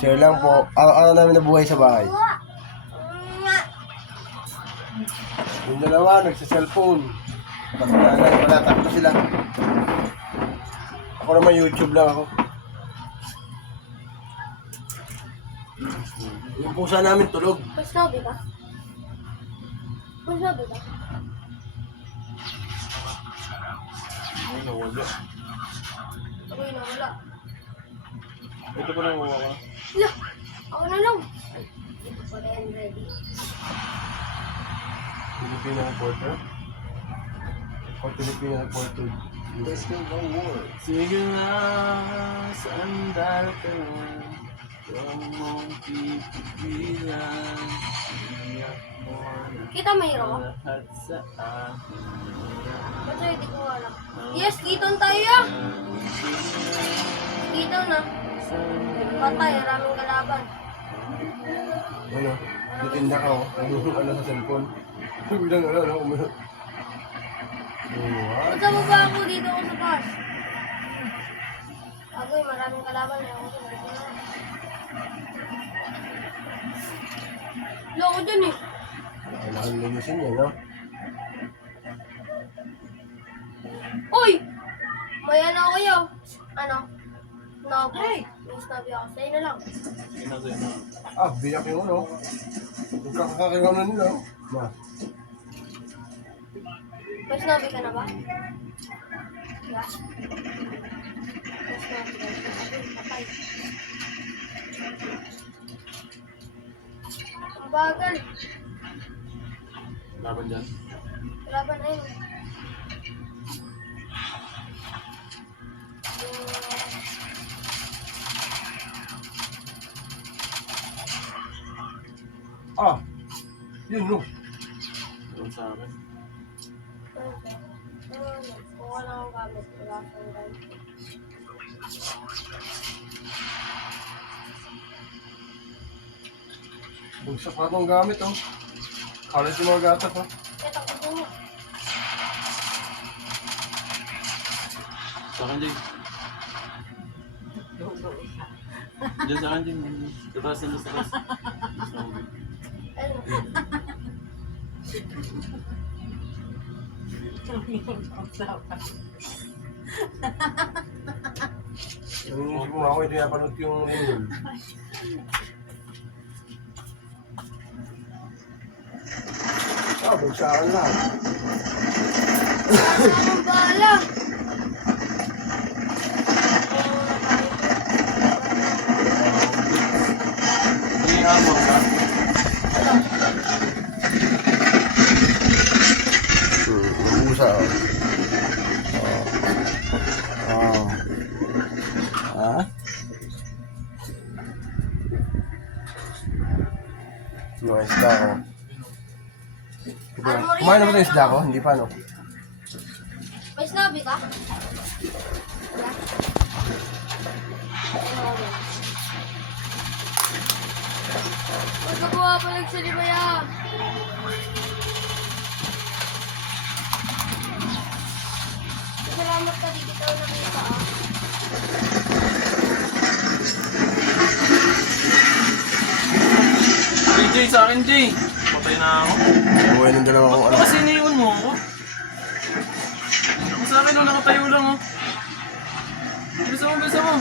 Share lang po. Araw-araw namin nabuhay sa bahay. Yung dalawa, nagsa-cellphone. Wala, tatlo sila. Ako naman YouTube lang ako. Yung pusa namin tulog. Pasabi ba? Pasabi ba? Ay, nawala. Ako'y nawala. Ito pa lang wala. Hala! Ako na lang. Ito pa rin ready. Filipino reporter? O Filipino reporter? Sige na, sandal ka na. Huwag mong pipigilan. Iyak mo na Kita may hero ko? lahat sa akin. Ba't sa'yo di ko alam? Yes, kiton tayo ah! Kiton na. Patay, maraming kalaban. Ano? Natinda ka oh. Ano sa cellphone? Bilang ano? What? Ba't sa baba ako dito ako sa bus? Agoy, maraming kalaban. Ako sa dito na. Loko dyan eh. Kailangan linisin niya, no? Uy! May ano ako yaw. Ano? Snob. May snob ako. Sa'yo na lang. Ah, biyak yung ano. Yung kakakagaw na nila, oh. Ma. May snob ka na ba? Yeah. May snob ka. Patay. Ang bagal. Laban dyan. Laban na yun. Ah! Yun, no? Doon sa akin. Kung wala akong gamit, wala akong gamit. Bugsak na itong gamit, oh. Kalit yung mga gatas, oh. Ito, ito mo. Sa akin, Jay. Diyan sa akin, Jay. Tatas na sa taas. Ayun. Yung inisip mo ako, hindi napanood yung rin. Ah, bugsakan lang. Anong bala? May hamon ka. Busa, oh. Oh. Ah? Yung isda ko. Kumain na ba yung isda ko? Hindi pa, no? May snob ka? Magkakuha pa lang sa libaya. Salamat ka, di kita nakita ah. Jay, sa akin, Jay. Patay na ako. Buhay ng dalawa kong Ano kasi iniwan mo ako? Sa akin, nakatayo lang, oh. Bisa mo, bisa mo.